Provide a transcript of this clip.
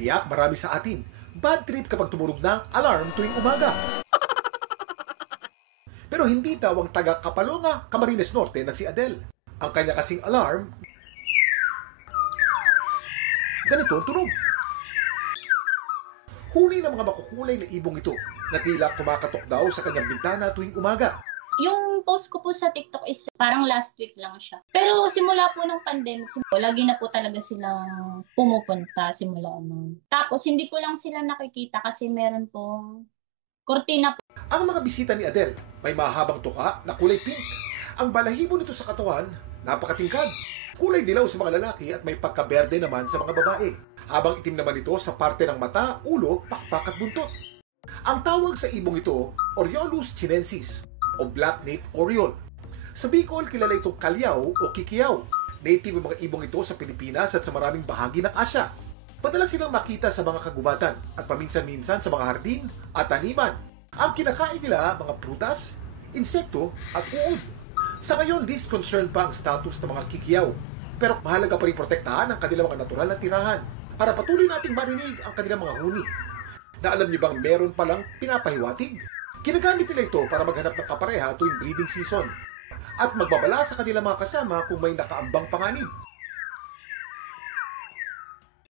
Tiyak marami sa atin, bad trip kapag tumunog ng alarm tuwing umaga. Pero hindi daw ang taga-Kapalonga, Camarines Norte na si Adele. Ang kanya kasing alarm, ganito ang tunog. Huli ng mga makukulay na ibong ito na tila kumakatok daw sa kanyang bintana tuwing umaga. Yung post ko po sa TikTok is parang last week lang siya. Pero simula po ng pandemic, lagi na po talaga silang pumupunta simula nun. Tapos hindi ko lang sila nakikita kasi meron pong kortina po. Ang mga bisita ni Adele may mahabang tuka na kulay pink. Ang balahibo nito sa katawan, napakatingkad. Kulay dilaw sa mga lalaki at may pagkaberde naman sa mga babae. Habang itim naman ito sa parte ng mata, ulo, pakpak at buntot. Ang tawag sa ibong ito, Oriolus chinensis o Black-naped Oriole. Sa Bicol, kilala itong kalyaw o kikiyaw. Native ang mga ibong ito sa Pilipinas at sa maraming bahagi ng Asya. Madalas silang makita sa mga kagubatan at paminsan-minsan sa mga hardin at taniman. Ang kinakain nila mga prutas, insekto at uod. Sa ngayon, least concerned pa ang status ng mga kikiyaw. Pero mahalaga pa rin protektahan ang kanilang mga natural na tirahan para patuloy nating marinig ang kanilang mga huni. Na alam niyo bang meron palang pinapahiwatig? Ginagamit nila ito para maghanap ng kapareha tuwing breeding season at magbabala sa kanilang mga kasama kung may nakaambang panganib.